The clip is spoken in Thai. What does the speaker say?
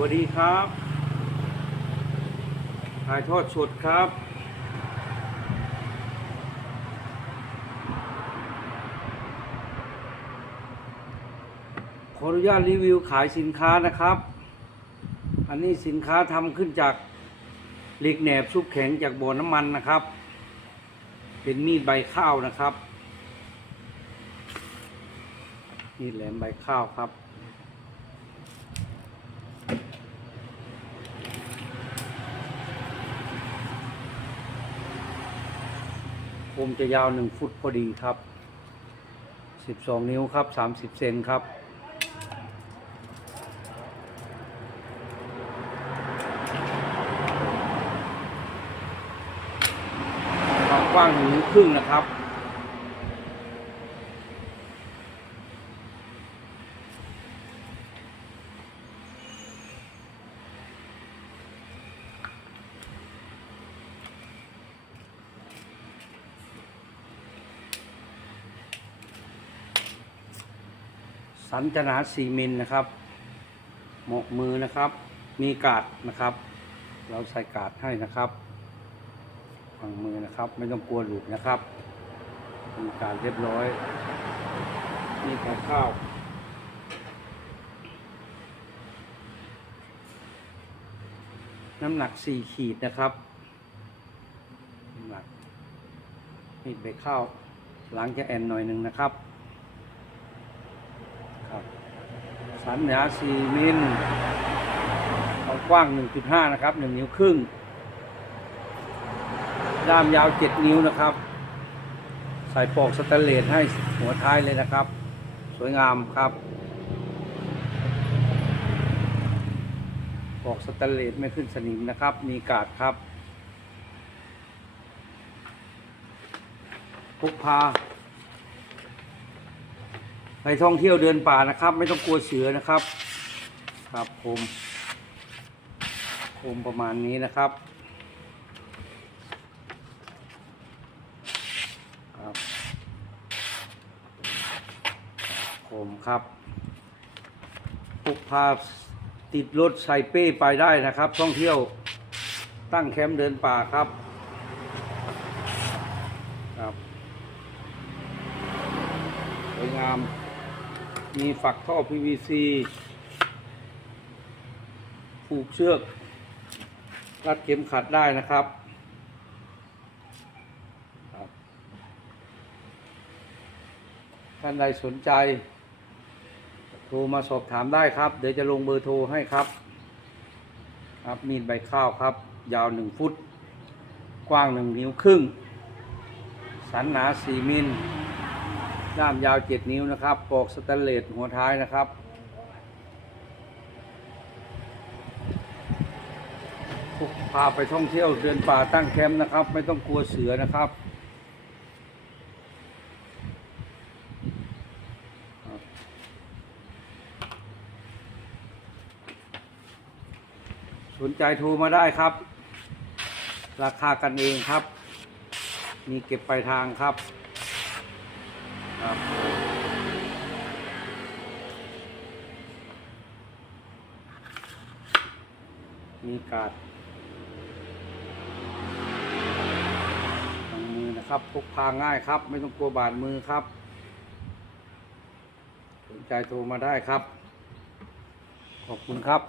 วัสดีครับถ่ายทอดสดครับ ขออนุญาตรีวิวขายสินค้านะครับ อันนี้สินค้าทำขึ้นจากเหล็กแหนบชุบแข็งจากบ่อน้ำมันนะครับ เป็นมีดใบข้าวนะครับ มีดแหลมใบข้าวครับ คมจะยาวหนึ่งฟุตพอดีครับสิบสองนิ้วครับสามสิบเซนครับความกว้างหนึ่งนิ้วครึ่งนะครับ สันจนาสีมิลนะครับ หมกมือนะครับ มีกาดนะครับ เราใส่กาดให้นะครับวางมือนะครับ ไม่ต้องกลัวหลุดนะครับ มีกาดเรียบร้อย นี่กับข้าวน้ำหนักสี่ขีดนะครับน้ำหนักนี่ใบข้าวหลังจะแอนหน่อยหนึ่งนะครับ สันหนาสี่มิลความกว้าง 1.5 นะครับ 1 นิ้วครึ่ง ด้ามยาว 7 นิ้วนะครับ ใส่ปลอกสแตนเลสให้หัวท้ายเลยนะครับ สวยงามครับปลอกสแตนเลสไม่ขึ้นสนิมนะครับ มีกาดครับพกพา ไปท่องเที่ยวเดินป่านะครับ ไม่ต้องกลัวเสือนะครับ ครับผมผมประมาณนี้นะครับครับผมครับพกพาติดรถใส่เป้ไปได้นะครับ ท่องเที่ยวตั้งแคมป์เดินป่าครับครับสวยงาม มีฝักท่อ PVC ผูกเชือก รัดเข็มขัดได้นะครับท่านใดสนใจ โทรมาสอบถามได้ครับ เดี๋ยวจะลงเบอร์โทรให้ครับ ครับมีดใบข้าวครับ ยาวหนึ่งฟุต กว้างหนึ่งนิ้วครึ่ง สันหนาสี่มิล ด้ามยาว 7 นิ้วนะครับปลอกสแตนเลสหัวท้ายนะครับ พาไปท่องเที่ยวเดินป่าตั้งแคมป์นะครับ ไม่ต้องกลัวเสือนะครับ สนใจโทรมาได้ครับ ราคากันเองครับ มีเก็บปลายทางครับ มีการดทางมือนะครับพกพาง่ายครับ ไม่ต้องกลัวบาดมือครับ สนใจโทรมาได้ครับ ขอบคุณครับ